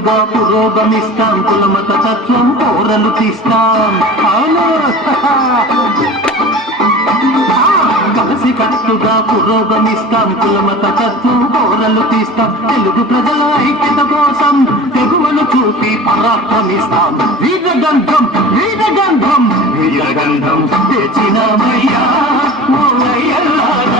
కట్టుగా పురోగమిస్తాం, కులమత తత్వం కోరలు తీస్తాం. కలిసి కట్టుగా పురోగమిస్తాం, కులమత తత్వం కోరలు తీస్తాం. తెలుగు ప్రజల ఐక్యత కోసం తెగువను చూపి పరాక్రమిస్తాం. వీరగంధం వీరగంధం వీరగంధం తెచ్చినమయ్యా ఓ అయ్యలారా.